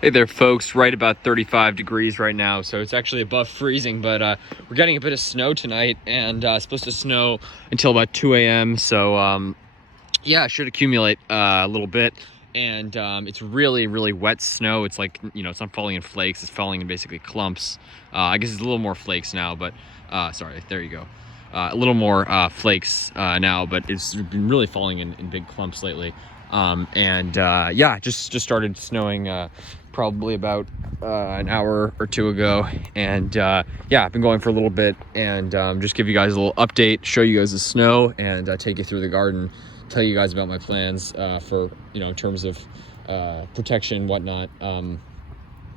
Hey there, folks. Right about 35 degrees right now, so it's actually above freezing, but we're getting a bit of snow tonight, and it's supposed to snow until about 2 a.m. So yeah, it should accumulate a little bit, and it's really, really wet snow. It's like, it's not falling in flakes, it's falling in basically clumps. I guess it's a little more flakes now, but sorry, there you go. A little more flakes now, but it's been really falling in big clumps lately. Yeah, just started snowing probably about an hour or two ago, and yeah, I've been going for a little bit, and just give you guys a little update, show you guys the snow, and take you through the garden, tell you guys about my plans for in terms of protection, whatnot.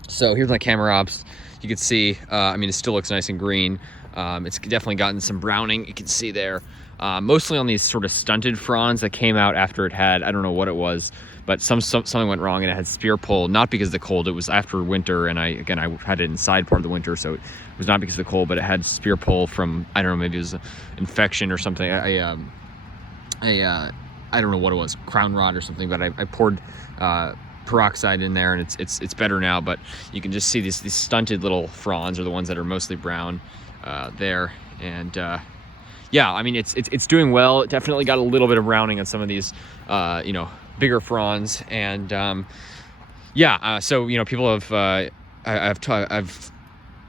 So here's my camera ops. You can see, it still looks nice and green. It's definitely gotten some browning, you can see there. Mostly on these sort of stunted fronds that came out after it had, I don't know what it was, but something went wrong and it had spear pull, not because of the cold. It was after winter, and I had it inside part of the winter, so it was not because of the cold, but it had spear pull from, I don't know, maybe it was an infection or something. I don't know what it was, crown rot or something, but I poured peroxide in there, and it's better now. But you can just see these stunted little fronds are the ones that are mostly brown there, and yeah, it's doing well. It definitely got a little bit of browning on some of these bigger fronds, and so people have I've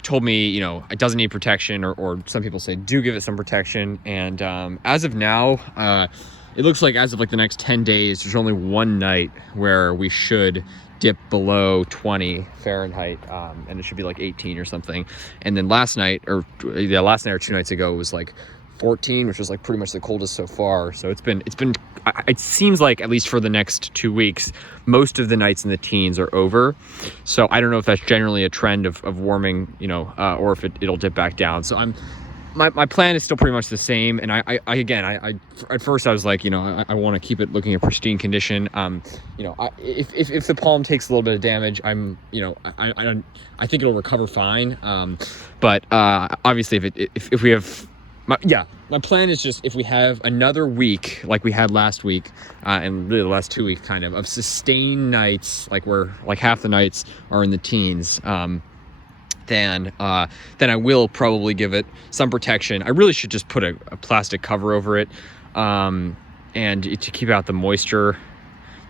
told me it doesn't need protection, or some people say do give it some protection, and as of now it looks like as of like the next 10 days there's only one night where we should dip below 20 Fahrenheit, and it should be like 18 or something, and then last night or 2 nights ago was like 14, which was like pretty much the coldest so far. So it seems like, at least for the next 2 weeks, most of the nights in the teens are over. So I don't know if that's generally a trend of warming, or if it'll dip back down. So my plan is still pretty much the same. And I at first I was like, I want to keep it looking in pristine condition. If the palm takes a little bit of damage, I think it'll recover fine. But obviously if we have, my plan is just, if we have another week like we had last week, and really the last 2 weeks kind of sustained nights, like where like half the nights are in the teens, then I will probably give it some protection. I really should just put a plastic cover over it, and to keep out the moisture.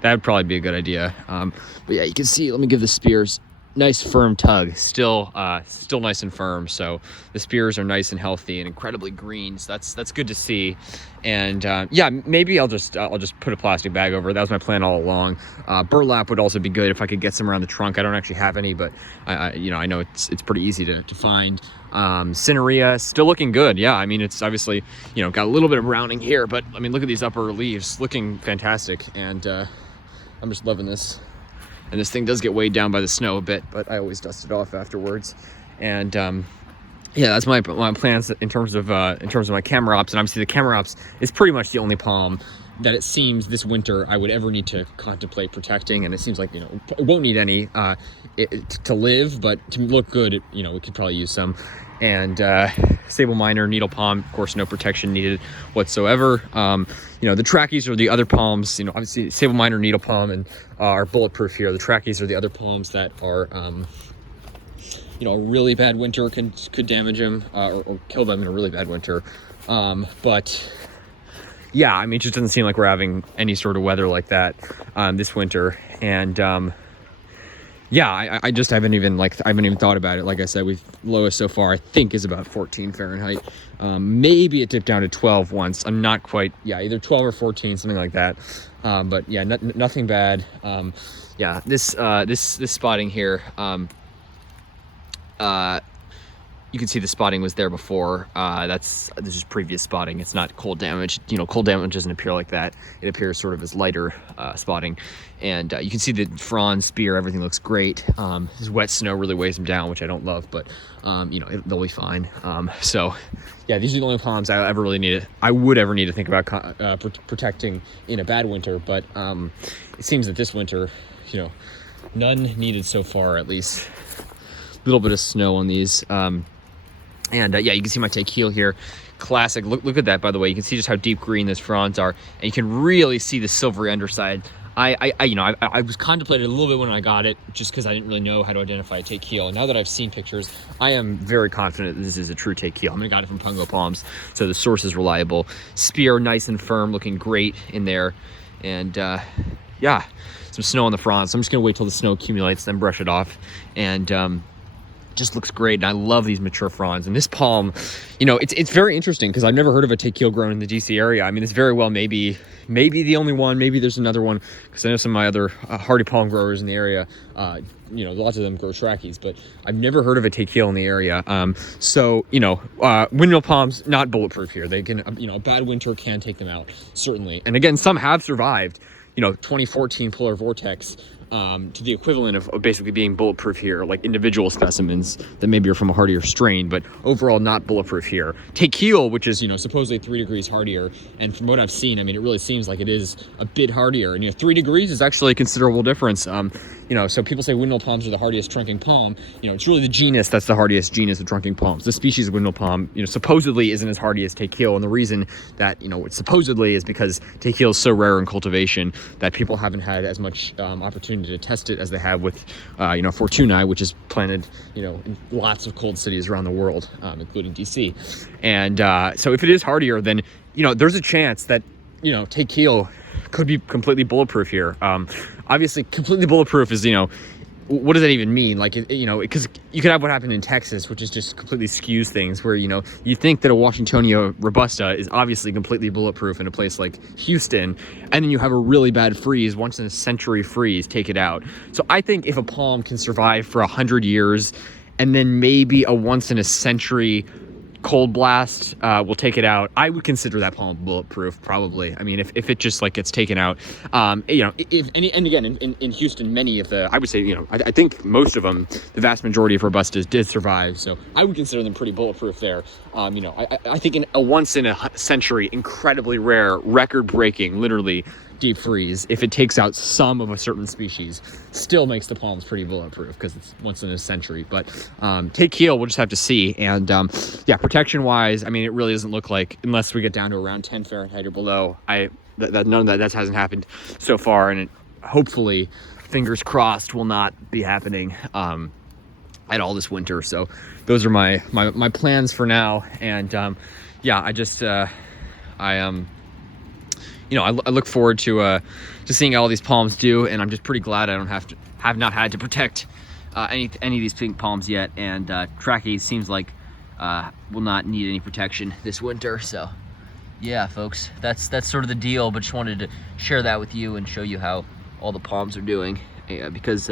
That would probably be a good idea. But yeah, you can see, let me give the spears nice firm tug, still nice and firm. So the spears are nice and healthy and incredibly green, so that's good to see. And yeah, maybe I'll just put a plastic bag over it. That was my plan all along. Burlap would also be good if I could get some around the trunk. I don't actually have any, but I know it's pretty easy to find. Cineraria still looking good. Yeah, it's obviously got a little bit of browning here, but look at these upper leaves, looking fantastic, and I'm just loving this. And this thing does get weighed down by the snow a bit, but I always dust it off afterwards. And yeah, that's my plans in terms of my camera ops. And obviously the camera ops is pretty much the only palm that it seems this winter I would ever need to contemplate protecting. And it seems like it won't need any to live, but to look good, we could probably use some. And Sable Minor, Needle Palm, of course, no protection needed whatsoever. The Trackies are the other palms. Obviously Sable Minor, Needle Palm, and are bulletproof here. The Trackies are the other palms that are, a really bad winter could damage them, or kill them in a really bad winter. But yeah, it just doesn't seem like we're having any sort of weather like that this winter. And yeah, I just haven't even thought about it. Like I said, lowest so far I think is about 14 Fahrenheit. Maybe it dipped down to 12 once. I'm not quite, either 12 or 14, something like that. But yeah, nothing bad. Yeah, this spotting here, you can see the spotting was there before. This is previous spotting. It's not cold damage. Cold damage doesn't appear like that. It appears sort of as lighter spotting. And you can see the frond, spear, everything looks great. This wet snow really weighs them down, which I don't love, but they'll be fine. So yeah, these are the only palms I would ever need to think about protecting in a bad winter. But it seems that this winter, none needed so far, at least. A little bit of snow on these. And yeah, you can see my tequila here. Classic. Look at that, by the way. You can see just how deep green those fronds are. And you can really see the silvery underside. I was contemplating a little bit when I got it, just because I didn't really know how to identify a take heel. And now that I've seen pictures, I am very confident that this is a true take heel. I got it from Pungo Palms, so the source is reliable. Spear nice and firm, looking great in there. And yeah, some snow on the frond. So I'm just gonna wait till the snow accumulates, then brush it off. And just looks great, and I love these mature fronds. And this palm, it's very interesting because I've never heard of a take heel grown in the DC area. I mean, it's very well maybe the only one. Maybe there's another one, because I know some of my other hardy palm growers in the area. Lots of them grow trackies, but I've never heard of a take heel in the area. Windmill palms, not bulletproof here. They can, a bad winter can take them out, certainly. And again, some have survived. 2014 polar vortex, to the equivalent of basically being bulletproof here, like individual specimens that maybe are from a hardier strain, but overall not bulletproof here. Take heel, which is, supposedly 3 degrees hardier. And from what I've seen, it really seems like it is a bit hardier. And, 3 degrees is actually a considerable difference. So people say windmill palms are the hardiest trunking palm. It's really the genus that's the hardiest genus of trunking palms. The species of windmill palm, supposedly isn't as hardy as take heel. And the reason that, it supposedly is because take heel is so rare in cultivation that people haven't had as much opportunity to test it as they have with, Fortunae, which is planted, in lots of cold cities around the world, including DC. And so if it is hardier, then, there's a chance that, take heel could be completely bulletproof here. Obviously, completely bulletproof is, what does that even mean? Because you could have what happened in Texas, which is just completely skews things, where, you think that a Washingtonia robusta is obviously completely bulletproof in a place like Houston, and then you have a really bad freeze, once in a century freeze, take it out. So I think if a palm can survive for 100 years, and then maybe a once in a century cold blast will take it out, I would consider that palm bulletproof, probably. If it just gets taken out, and again, in Houston, many of the, I would say, I think most of them, the vast majority of robustas did survive, so I would consider them pretty bulletproof there. I think in a once in a century, incredibly rare, record breaking, literally deep freeze, if it takes out some of a certain species, still makes the palms pretty bulletproof because it's once in a century. But take heel, we'll just have to see. And protection wise, it really doesn't look like, unless we get down to around 10 Fahrenheit or below, none of that hasn't happened so far, and it hopefully, fingers crossed, will not be happening at all this winter. So those are my plans for now. And I look forward to seeing how all these palms do, and I'm just pretty glad I don't have not had to protect any of these pink palms yet. And trackies seems like will not need any protection this winter. So yeah, folks, that's sort of the deal. But just wanted to share that with you and show you how all the palms are doing, because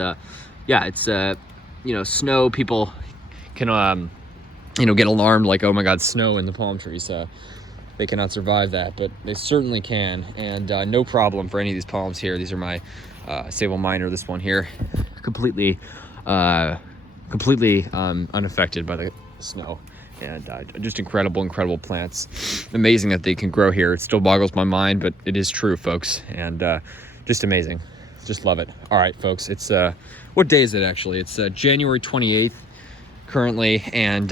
it's snow. People can get alarmed, like, oh my God, snow in the palm trees. They cannot survive that, but they certainly can. And no problem for any of these palms here. These are my Sable Minor, this one here, completely unaffected by the snow. And just incredible plants. Amazing that they can grow here. It still boggles my mind, but it is true, folks. And just amazing. Just love it. All right, folks, it's what day is it actually? It's January 28th currently, and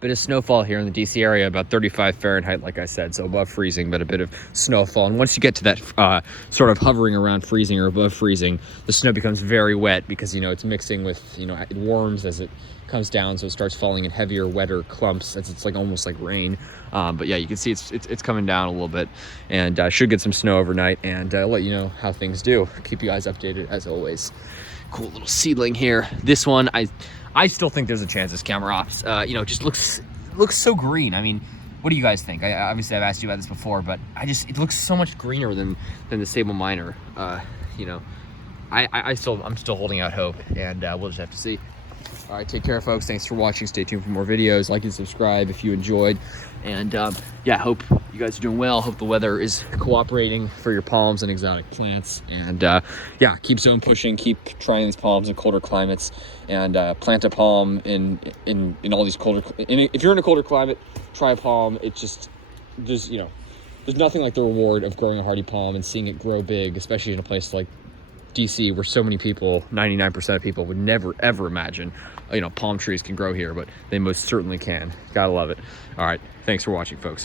bit of snowfall here in the DC area, about 35 Fahrenheit, like I said, so above freezing, but a bit of snowfall. And once you get to that sort of hovering around freezing or above freezing, the snow becomes very wet because, it's mixing with, it warms as it comes down, so it starts falling in heavier, wetter clumps. It's almost like rain. But yeah, you can see it's coming down a little bit, and should get some snow overnight, and I'll let you know how things do. Keep you guys updated as always. Cool little seedling here. This one, I still think there's a chance this Camerops, just looks so green. What do you guys think? Obviously I've asked you about this before, but it looks so much greener than the Sable Minor. I'm still holding out hope, and we'll just have to see. All right, take care, folks. Thanks for watching. Stay tuned for more videos. Like and subscribe if you enjoyed. And hope you guys are doing well. Hope the weather is cooperating for your palms and exotic plants. And keep zone pushing. Keep trying these palms in colder climates. And plant a palm in all these colder. If you're in a colder climate, try a palm. It's just there's nothing like the reward of growing a hardy palm and seeing it grow big, especially in a place like DC, where so many people, 99% of people, would never ever imagine palm trees can grow here, but they most certainly can. Gotta love it. All right, thanks for watching, folks.